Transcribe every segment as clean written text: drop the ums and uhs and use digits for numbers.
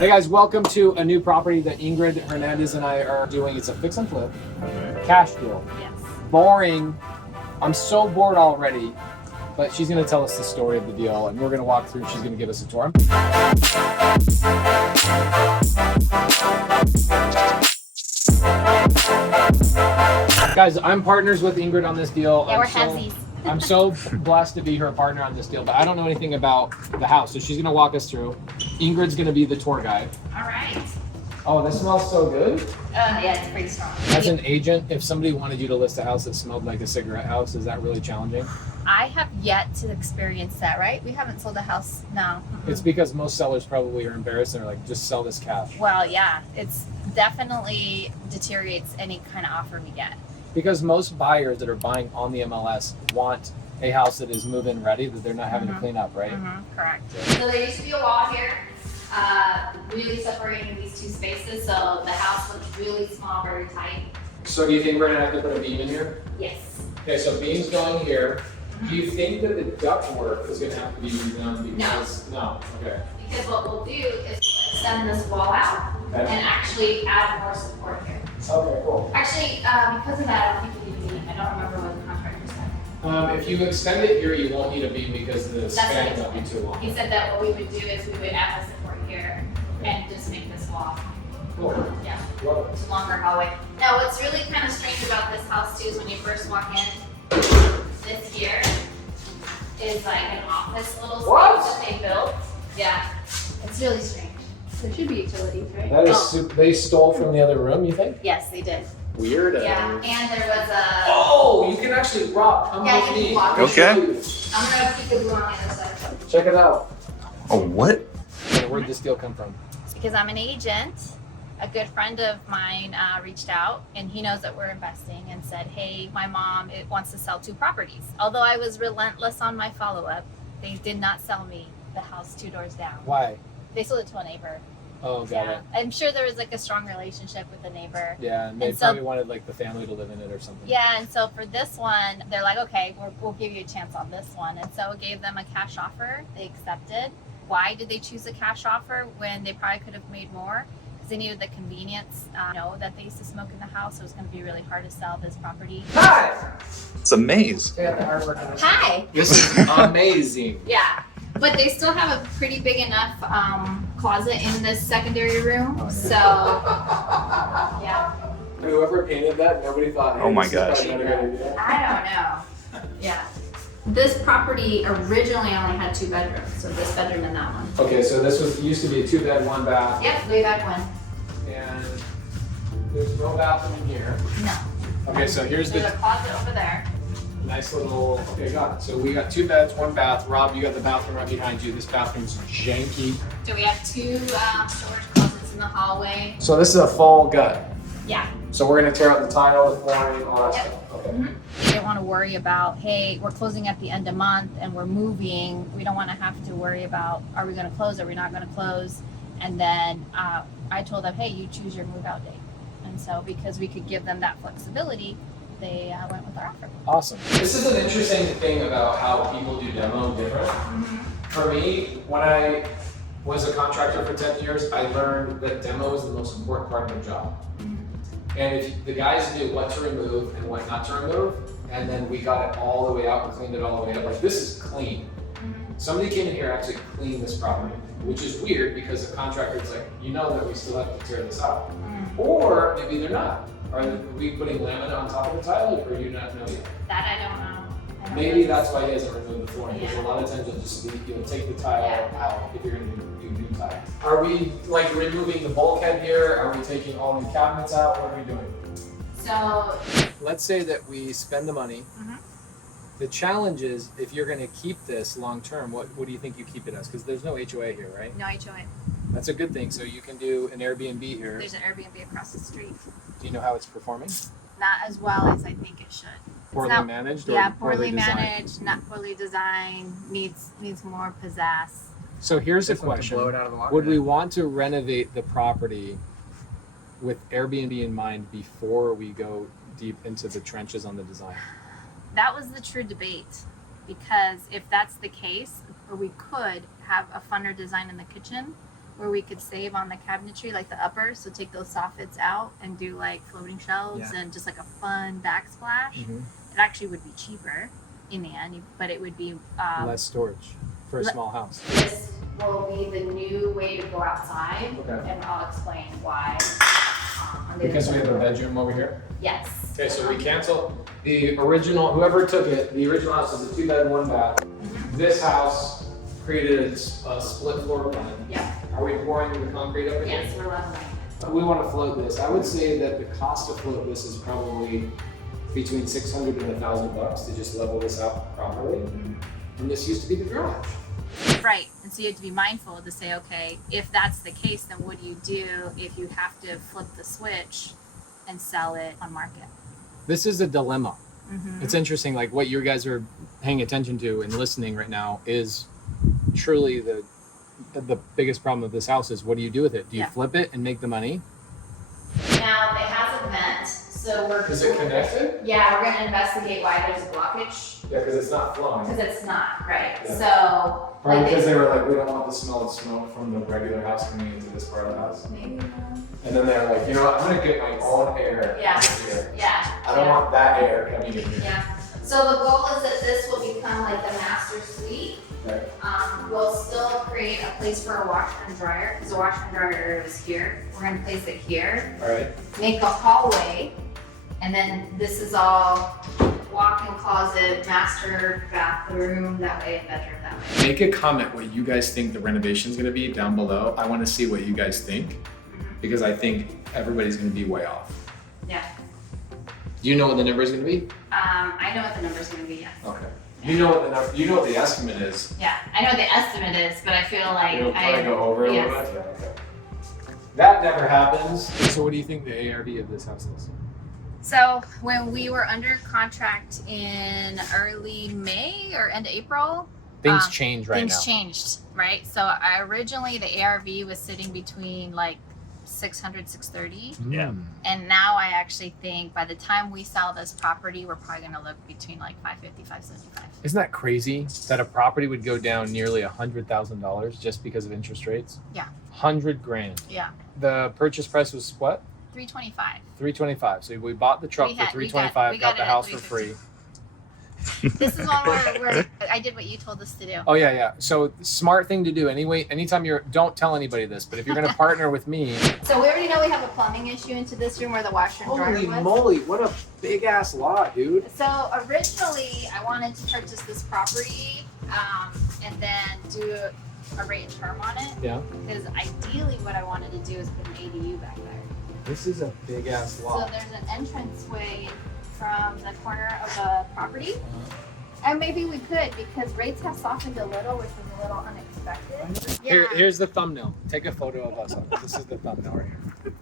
Hey guys, welcome to a new property that Ingrid Hernandez and I are doing. It's a fix and flip, cash deal. Yes. Boring. I'm so bored already, but she's gonna tell us the story of the deal and we're gonna walk through. She's gonna give us a tour. Guys, I'm partners with Ingrid on this deal. Yeah, we're halvesies. I'm so blessed to be her partner on this deal, but I don't know anything about the house, so she's gonna walk us through. Ingrid's gonna be the tour guide. All right. Oh, this smells so good. Yeah, it's pretty strong. As an agent, if somebody wanted you to list a house that smelled like a cigarette house, is that really challenging? I have yet to experience that, right? We haven't sold a house, no. It's because most sellers probably are embarrassed and are like, just sell this cash. Well, yeah, it's definitely deteriorates any kind of offer we get. Because most buyers that are buying on the MLS want a house that is move-in ready, that they're not having to clean up, right? Correct. So there used to be a wall here, really separating these two spaces, so the house looks really small, very tight. So do you think we're gonna have to put a beam in here? Yes. Okay, so beam's going here. Do you think that the ductwork is gonna have to be redone because? No. Okay. Because what we'll do is extend this wall out and actually add more support here. Okay, cool. Actually, because of that, I don't think we need a beam. I don't remember what the contractor said. If you extend it here, you won't need a beam because the span won't be too long. He said that what we would do is we would add the support here and just make this wall. Cool. Yeah, Love it. it's a longer hallway. Now, what's really kind of strange about this house too is when you first walk in, this here is like an office little space that they built. Yeah, it's really strange. There should be utilities, right? That is they stole from the other room, you think? Yes, they did. Weird. Yeah, and there was a. Oh, you can actually rock. Come Yeah, with you can me. walk. I'm Okay. gonna keep the blue on the other side. Check it out. Oh, what? Okay, where'd this deal come from? Because I'm an agent, a good friend of mine reached out and he knows that we're investing and said, hey, my mom wants to sell 2 properties. Although I was relentless on my follow-up, they did not sell me the house 2 doors down. Why? They sold it to a neighbor. Oh, got it. I'm sure there was like a strong relationship with the neighbor. Yeah, and they And so- probably wanted like the family to live in it or something. Yeah, and so for this one, they're like, okay, we'll give you a chance on this one. And so it gave them a cash offer. They accepted. Why did they choose a cash offer when they probably could have made more? Because they needed the convenience. Know that they used to smoke in the house, so it was going to be really hard to sell this property. Hi! It's a maze. They got the hard work on this. Hi! This is amazing. Yeah, but they still have a pretty big enough closet in this secondary room. Oh, yeah. So, yeah. Whoever painted that, nobody thought, hey, Oh my this is gosh. probably not a good idea. I don't know. Yeah. This property originally only had 2 bedrooms, so this bedroom and that one. Okay, so this used to be a 2-bed, 1-bath, Yep, way back when. and there's no bathroom in here. No. Okay, so here's There's the a closet over there. nice little, okay, got it. So we got 2 beds, 1 bath. Rob, you got the bathroom right behind you. This bathroom's janky. So we have 2 storage closets in the hallway. So this is a full gut. Yeah. So we're gonna tear out the tile, the flooring, all that Yep. stuff. Okay. We don't want to worry about, hey, we're closing at the end of month and we're moving. We don't want to have to worry about, are we going to close? Are we not going to close? And then I told them, hey, you choose your move out date. And so because we could give them that flexibility, they went with our offer. Awesome. This is an interesting thing about how people do demo different. For me, when I was a contractor for 10 years, I learned that demo is the most important part of the job. And if the guys knew what to remove and what not to remove, and then we got it all the way out and cleaned it all the way up, like this is clean. Somebody came in here and actually cleaned this property, which is weird because the contractor's like, you know that we still have to tear this out. Or maybe they're not. Are we putting laminate on top of the tile or do you not know yet? That I don't know. I don't Maybe know. that's why he hasn't removed the flooring, because a lot of times you'll take the tile out if you're gonna do new tile. Are we like removing the bulkhead here? Are we taking all the cabinets out? What are we doing? So, Let's say that we spend the money. Mhm. The challenge is if you're gonna keep this long term, what do you think you keep it as? Because there's no HOA here, right? no HOA. That's a good thing. So you can do an Airbnb here. There's an Airbnb across the street. Do you know how it's performing? Not as well as I think it should. Poorly not- managed or Yeah, poorly designed? managed, not poorly designed, needs more pizzazz. So here's the Just want to question. blow it out of the water. Would we want to renovate the property with Airbnb in mind before we go deep into the trenches on the design? That was the true debate, because if that's the case, or we could have a funner design in the kitchen where we could save on the cabinetry, like the upper. So take those soffits out and do like floating shelves and just like a fun backsplash. It actually would be cheaper in the end, but it would be less storage for a small house. This will be the new way to go outside, and I'll explain why. Because we have a bedroom over here? Yes. Okay, so we cancel the original, whoever took it, the original house was a 2-bed, 1-bath. This house created a split floor plan. Yeah. Are we pouring the concrete up again? Yes, we're leveling. We want to float this. I would say that the cost to float this is probably between $600 and $1,000 to just level this out properly. And this used to be the garage. Right, and so you have to be mindful to say, okay, if that's the case, then what do you do if you have to flip the switch and sell it on market? This is a dilemma. It's interesting, like what you guys are paying attention to and listening right now is truly the biggest problem of this house is what do you do with it? Do you flip it and make the money? Now, it has a vent, so we're... Is it connected? Yeah, we're going to investigate why there's a blockage. Yeah, because it's not flowing. Because it's not, right. Yeah. So... Probably because they were like, we don't want the smell of smoke from the regular house coming into this part of the house. Maybe. And then they're like, you know what, I'm going to get my own air in here. Yeah. I don't want that air coming in here. Yeah. So the goal is that this will become like the master suite. Okay. We'll still create a place for a washer and dryer, because the washer and dryer area is here. We're going to place it here. All right. Make a hallway, and then this is all walk-in closet, master bathroom that way, and bedroom that way. Make a comment what you guys think the renovation is going to be down below. I want to see what you guys think because I think everybody's going to be way off. Yeah. Do you know what the number is going to be? I know what the number's going to be, yes. Okay. You know what the number? You know what the estimate is. Yeah, I know what the estimate is, but I feel like It'll probably go over a little yes. bit. Yeah, okay. That never happens. So what do you think the ARV of this house is? So when we were under contract in early May or end of April, Things change right now. things changed, right? So originally the ARV was sitting between like 600, 630. Yeah. And now I actually think by the time we sell this property, we're probably going to look between like 550, 575. Isn't that crazy that a property would go down nearly $100,000 just because of interest rates? Yeah. $100,000. Yeah. The purchase price was what? 325. $325. So we bought the truck We for had- we $325, got got the it at house for free. This is one where I did what you told us to do. Oh yeah. So smart thing to do anyway. Anytime don't tell anybody this, but if you're gonna partner with me, So we already know we have a plumbing issue into this room where the washer and dryer holy was. moly, what a big ass lot, dude. So originally, I wanted to purchase this property and then do a rate and term on it. Yeah. Because ideally, what I wanted to do is put an ADU back there. This is a big ass So lot. there's an entranceway from the corner of the property. And maybe we could, because rates have softened a little, which was a little unexpected. Here's the thumbnail. Take a photo of us. This is the thumbnail right here.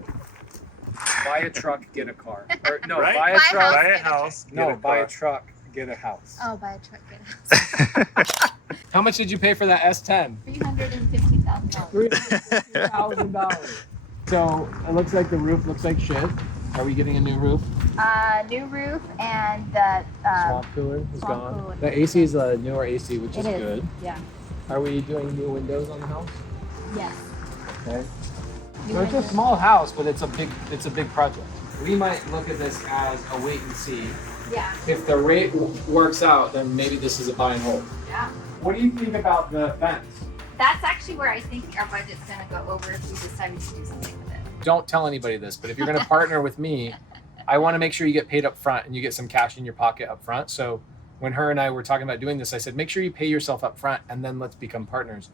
Buy a truck, get a car. Or no, Right? buy a Buy a truck. house, Buy get a a house. No, get a buy a car. truck, get a house. Oh, buy a truck, get a house. How much did you pay for that S10? $315,000. $350,000. So it looks like the roof looks like shit. Are we getting a new roof? New roof and the Swamp cooler is swamp gone. cooler. The AC is a newer AC, which It is is. good. Yeah. Are we doing new windows on the house? Yes. Okay. New So it's a windows. small house, but it's a big project. We might look at this as a wait and see. Yeah. If the rate works out, then maybe this is a buy and hold. Yeah. What do you think about the fence? That's actually where I think our budget's gonna go over if we decide we should do something with it. Don't tell anybody this, but if you're going to partner with me, I want to make sure you get paid up front and you get some cash in your pocket up front. So when her and I were talking about doing this, I said, make sure you pay yourself up front and then let's become partners.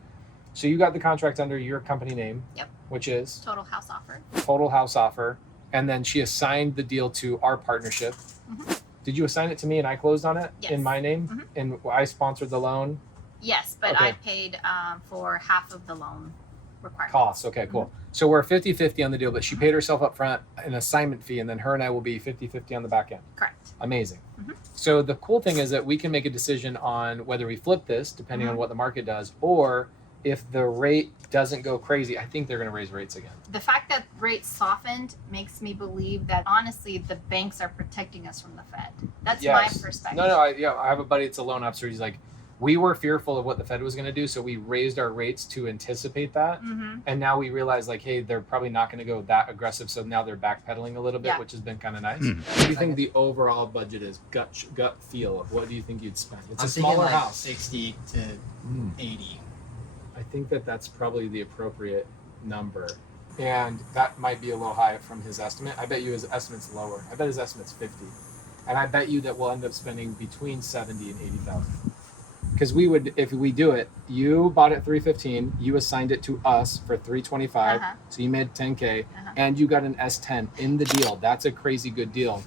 So you got the contract under your company name, Yep. which is Total house offer. Total House Offer. And then she assigned the deal to our partnership. Mhm. Did you assign it to me and I closed on it Yes. in my name? Mhm. And I sponsored the loan Yes, but Okay. I paid for half of the loan requirement. costs. Okay, cool. So we're 50-50 on the deal, but she paid herself up front an assignment fee and then her and I will be 50-50 on the back end. Correct. Amazing. Mhm. So the cool thing is that we can make a decision on whether we flip this, depending on what the market does, or if the rate doesn't go crazy, I think they're going to raise rates again. The fact that rates softened makes me believe that honestly the banks are protecting us from the Fed. That's Yes. my perspective. No, I have a buddy that's a loan officer. He's like, We were fearful of what the Fed was going to do, so we raised our rates to anticipate that. Mm-hmm. And now we realize, like, hey, they're probably not going to go that aggressive, so now they're backpedaling a little bit, Yeah. which has been kind of nice. Hmm. What do you think the overall budget is? Gut feel of what do you think you'd spend? It's I'm a thinking smaller like house. 60 to Hmm. 80. I think that's probably the appropriate number. And that might be a little high from his estimate. I bet you his estimate's lower. I bet his estimate's 50. And I bet you that we'll end up spending between 70 and 80,000. Because we would, if we do it, you bought it 315, you assigned it to us for 325, Uh-huh. so you made 10K, Uh-huh. and you got an S10 in the deal. That's a crazy good deal.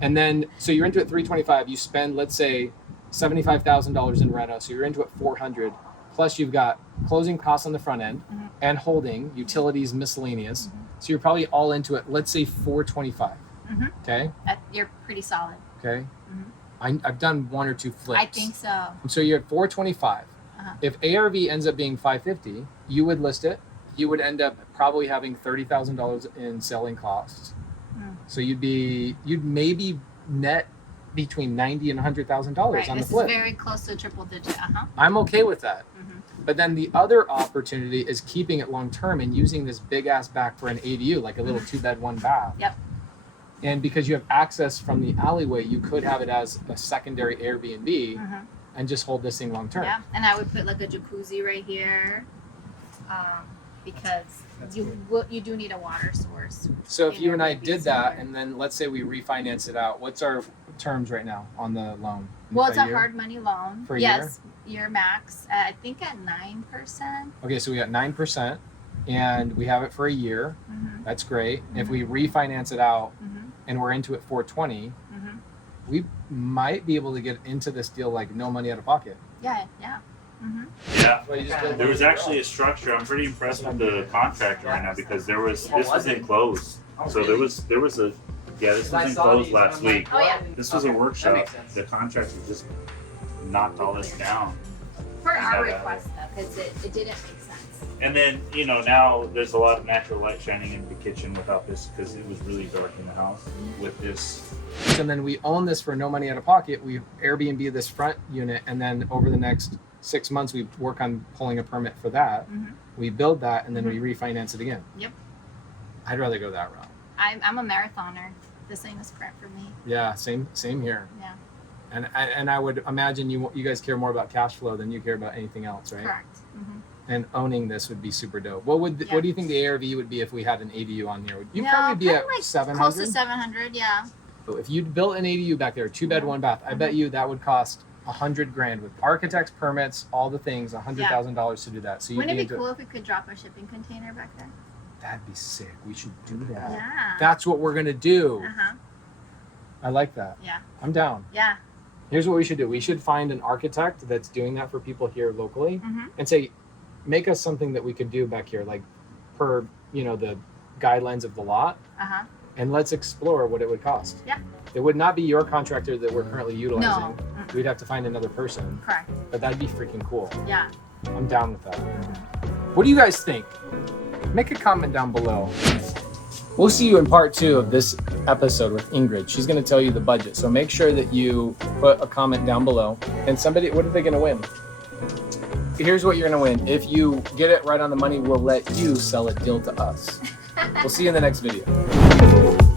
And then, so you're into it 325, you spend, let's say, $75,000 in reno, so you're into it 400, plus you've got closing costs on the front end, Mhm. and holding, utilities, miscellaneous, so you're probably all into it, let's say 425, Mhm. okay? You're pretty solid. Okay. Mhm. I've done one or two flips. I think so. So you're at 425. Uh-huh. If ARV ends up being 550, you would list it. You would end up probably having $30,000 in selling costs. Mm. So you'd maybe net between $90,000 and $100,000 Right. on the This flip. is very close to triple digit. Uh-huh. I'm okay with that. Mm-hmm. But then the other opportunity is keeping it long term and using this big ass back for an ADU, like a little 2-bed, 1-bath. Yep. And because you have access from the alleyway, you could have it as a secondary Airbnb Mm-hmm. and just hold this thing long term. Yeah, and I would put like a jacuzzi right here, because That's you do need a water source. So if in you and I Airbnb did that, somewhere. and then let's say we refinance it out, what's our terms right now on the loan? Well, it's a year? hard money loan. For a yes, year max. I think at 9%. Okay, so we got 9%, and we have it for a year. Mm-hmm. That's great. If we refinance it out Mm-hmm. and we're into it 420, Mm-hmm. we might be able to get into this deal like no money out of pocket. Yeah, yeah. Mm-hmm. Yeah, Well, you just build there was one actually a structure. I'm pretty impressed with the contractor right now because this was enclosed. So there was a this was enclosed last week. Oh yeah. This was a workshop. makes sense. The contractor just knocked all this down. For our Yeah. request though, because it didn't make sense. And then, now there's a lot of natural light shining in the kitchen without this because it was really dark in the house with this. And then we own this for no money out of pocket. We Airbnb this front unit, and then over the next 6 months, we work on pulling a permit for that. Mm-hmm. We build that, and then we refinance it again. Yep. I'd rather go that route. I'm a marathoner. This thing is crap for me. Yeah, same here. Yeah. And I would imagine you guys care more about cash flow than you care about anything else, right? Correct. Mm-hmm. And owning this would be super dope. What do you think the ARV would be if we had an ADU on here? You'd probably be at like 700. Close to 700, yeah. If you built an ADU back there, 2-bed, 1-bath, I bet you that would cost $100,000 with architects, permits, all the things, $100,000 to do that. So you'd Wouldn't it be into cool if we could drop a shipping container back there? That'd be sick. We should do that. Yeah. That's what we're gonna do. Uh-huh. I like that. Yeah. I'm down. Yeah. Here's what we should do. We should find an architect that's doing that for people here locally Mm-hmm. and say, make us something that we could do back here, like per, the guidelines of the lot, Uh-huh. and let's explore what it would cost. Yeah. It would not be your contractor that we're currently utilizing. No. Mm-mm. We'd have to find another person, Correct. but that'd be freaking cool. Yeah. I'm down with that. What do you guys think? Make a comment down below. We'll see you in part 2 of this episode with Ingrid. She's going to tell you the budget. So make sure that you put a comment down below. And what are they going to win? Here's what you're going to win. If you get it right on the money, we'll let you sell a deal to us. We'll see you in the next video.